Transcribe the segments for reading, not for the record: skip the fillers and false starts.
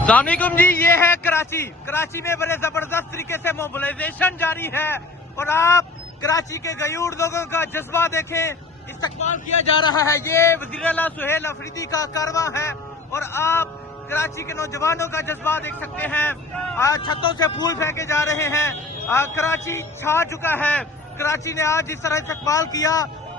अस्सलामुअलैकुम जी, ये है कराची में बड़े जबरदस्त तरीके से मोबिलाइजेशन जारी है और आप कराची के गयूर लोगों का जज्बा देखें, इस्तकबाल किया जा रहा है। ये वज़ीर आला सुहेल अफरीदी का कारवां है और आप कराची के नौजवानों का जज्बा देख सकते हैं। छतों से फूल फेंके जा रहे हैं। कराची छा चुका है। कराची ने आज जिस तरह इस्तकबाल किया,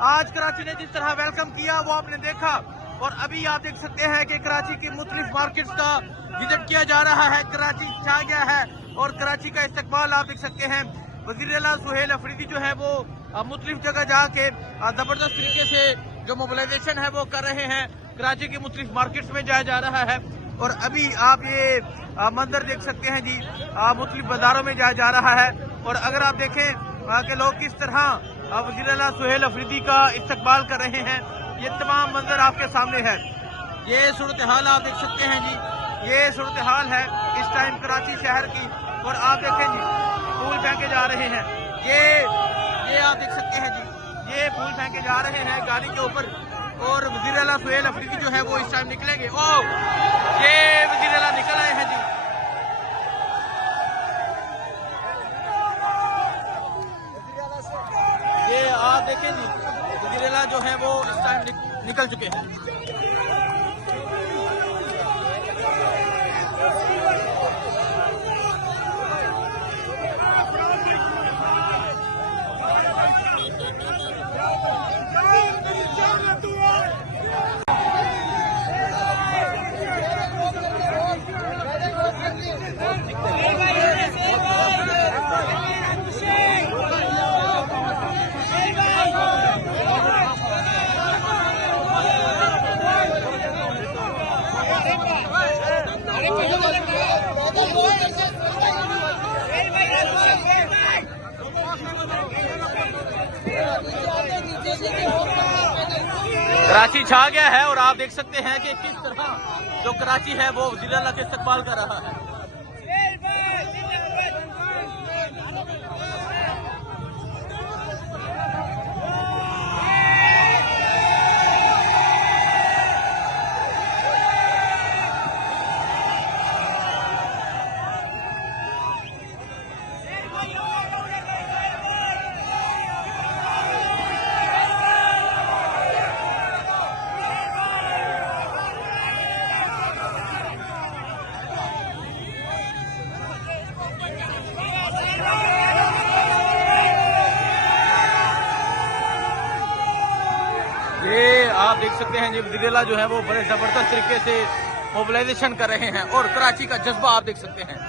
आज कराची ने जिस तरह वेलकम किया, वो आपने देखा। और अभी आप देख सकते हैं कि कराची की मुख्तलिफ मार्केट्स का विजिट किया जा रहा है। कराची छा गया है और कराची का इस्तकबाल आप देख सकते हैं। वज़ीर आला सुहेल अफरीदी जो है वो मुख्तलिफ जगह जाके जबरदस्त तरीके से जो मोबिलाइजेशन है वो कर रहे हैं। कराची की मुख्तलिफ मार्केट्स में जाया जा रहा है और अभी आप ये मंजर देख सकते हैं जी, मुख्तलिफ बाजारों में जाया जा रहा है। और अगर आप देखें कि लोग किस तरह वज़ीर आला सुहेल अफरीदी का इस्तकबाल कर रहे हैं, ये तमाम मंजर आपके सामने है। ये सूरत हाल आप देख सकते हैं जी, ये सूरत हाल है इस टाइम कराची शहर की। और आप देखें जी, फूल फेंके जा रहे हैं। ये आप देख सकते हैं जी, ये फूल फेंके जा रहे हैं गाड़ी के ऊपर। और वज़ीर आला सुहेल अफरीदी जो है वो इस टाइम निकलेंगे। ओ, ये वज़ीर आला निकल आए हैं जी। ये आप देखें जी, वज़ीर आला जो है वो इस टाइम निकल चुके हैं। कराची छा गया है और आप देख सकते हैं कि किस तरह जो कराची है वो वज़ीर आला के इस्तकबाल कर रहा है। ये आप देख सकते हैं जी, वज़ीर आला जो है वो बड़े जबरदस्त तरीके से मोबिलाइजेशन कर रहे हैं और कराची का जज्बा आप देख सकते हैं।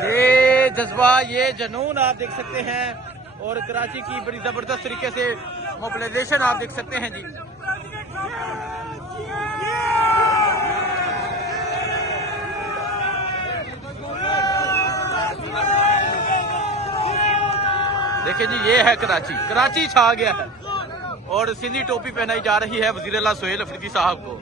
ये जज्बा, ये जुनून आप देख सकते हैं और कराची की बड़ी जबरदस्त तरीके से मोबिलाइजेशन आप देख सकते हैं जी। देखिए जी, ये है कराची छा गया है और सिंधी टोपी पहनाई जा रही है वज़ीर आला सुहेल अफरीदी साहब को।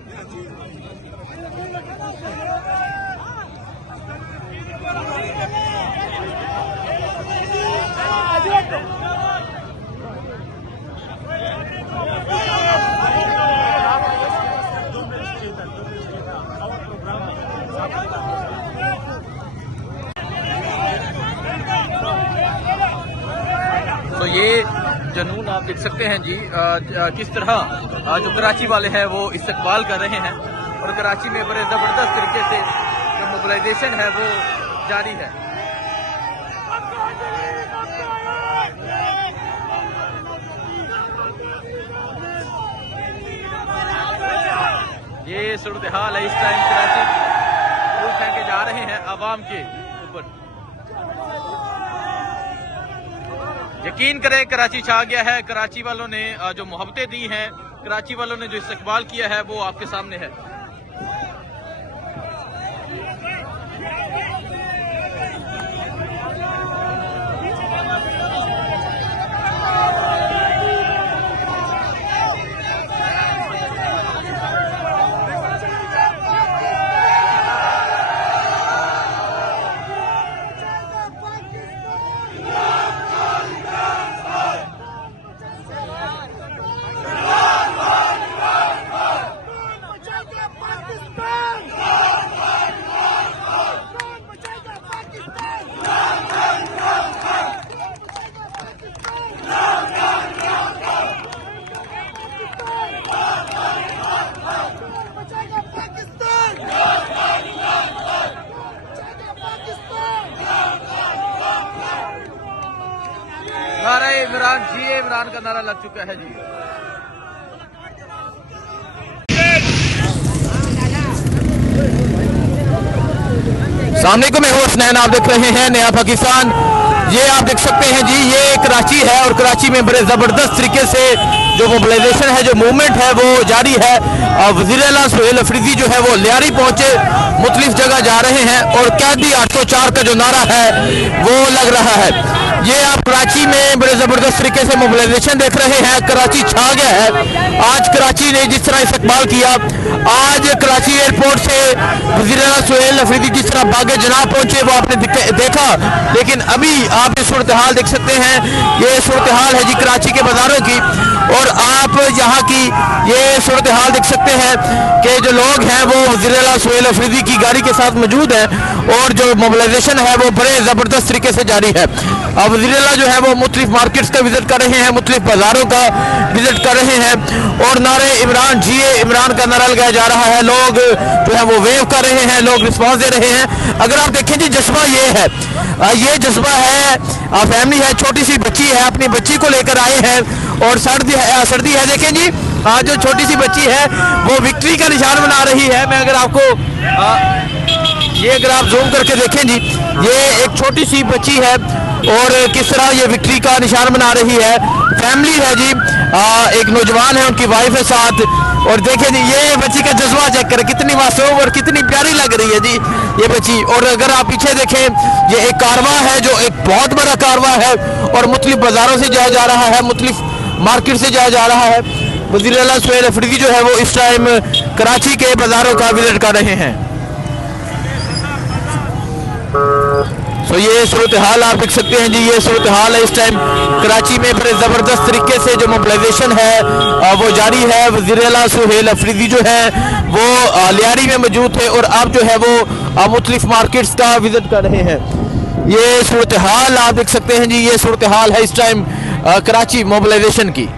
तो ये जुनून आप देख सकते हैं जी, किस तरह जो कराची वाले हैं वो इस्तकबाल कर रहे हैं और कराची में बड़े जबरदस्त तरीके से जो मोबिलाइजेशन है वो जारी है। ये सूरत हाल है इस टाइम कराची फूल फेंके जा रहे हैं आवाम के ऊपर। यकीन करें कराची छा गया है। कराची वालों ने जो मोहब्बतें दी हैं, कराची वालों ने जो इस्तकबाल किया है वो आपके सामने है। नारा इमरान जी, इमरान का नारा लग चुका है जी। सामने को मैं हूँ हसनैन, आप देख रहे हैं नया पाकिस्तान। ये आप देख सकते हैं जी, ये कराची है और कराची में बड़े जबरदस्त तरीके से जो मोबिलाइजेशन है, जो मूवमेंट है वो जारी है। वज़ीर आला सुहेल अफरीदी जो है वो लियारी पहुंचे, मुख्तलिफ जगह जा रहे हैं और कैदी 804 का जो नारा है वो लग रहा है। ये आप कराची में बड़े जबरदस्त तरीके से मोबिलाइजेशन देख रहे हैं। कराची छा गया है। आज कराची ने जिस तरह इस्तकबाल किया, आज कराची एयरपोर्ट से वज़ीर आला सुहेल अफरीदी जिस तरह बागे जनाब पहुंचे वो आपने देखा। लेकिन अभी आप ये सूरत हाल देख सकते हैं, ये सूरत हाल है जी कराची के बाजारों की। और आप यहाँ की ये सूरत हाल देख सकते हैं कि जो लोग हैं वो वज़ीर आला सुहेल अफरीदी की गाड़ी के साथ मौजूद हैं और जो मोबिलाइजेशन है वो बड़े ज़बरदस्त तरीके से जारी है। अब वज़ीर आला जो है वो मुख्तलिफ मार्केट्स का विजिट कर रहे हैं, मुख्तलिफ बाजारों का विजिट कर रहे हैं और नारे इमरान जी, इमरान का नारा लगाया जा रहा है। लोग जो है वो वेव कर रहे हैं, लोग रिस्पॉन्स दे रहे हैं। अगर आप देखें जी, जज्बा ये है, ये जज्बा है, फैमिली है, छोटी सी बच्ची है, अपनी बच्ची को लेकर आए हैं और सर्दी है। देखें जी, जो छोटी सी बच्ची है वो विक्ट्री का निशान बना रही है। मैं अगर आपको ये अगर आप जूम करके देखें जी, ये एक छोटी सी बच्ची है और किस तरह ये विक्ट्री का निशान बना रही है। फैमिली है जी, एक नौजवान है, उनकी वाइफ है साथ। और देखें जी, ये बच्ची का जज्बा चेक करें, कितनी मासूम और कितनी प्यारी लग रही है जी ये बच्ची। और अगर आप पीछे देखें, ये एक कारवा है जो एक बहुत बड़ा कारवा है और मुख्तलिफ बाजारों से जाया जा रहा है, मुख्तलिफ मार्केट से जाया जा रहा है। वज़ीर आला सुहेल अफरीदी जो है वो इस टाइम कराची के बाजारों का विजिट कर रहे हैं। तो ये सूरत हाल आप देख सकते हैं जी, ये सूरत हाल है इस टाइम कराची में। बड़े ज़बरदस्त तरीके से जो मोबिलाइजेशन है वो जारी है। वज़ीर आला सुहेल अफरीदी जो है वो लियारी में मौजूद थे और अब जो है वो मुख्तलिफ मार्केट्स का विजिट कर रहे हैं। ये सूरत हाल आप देख सकते हैं जी, ये सूरत हाल है इस टाइम कराची मोबिलाइजेशन की।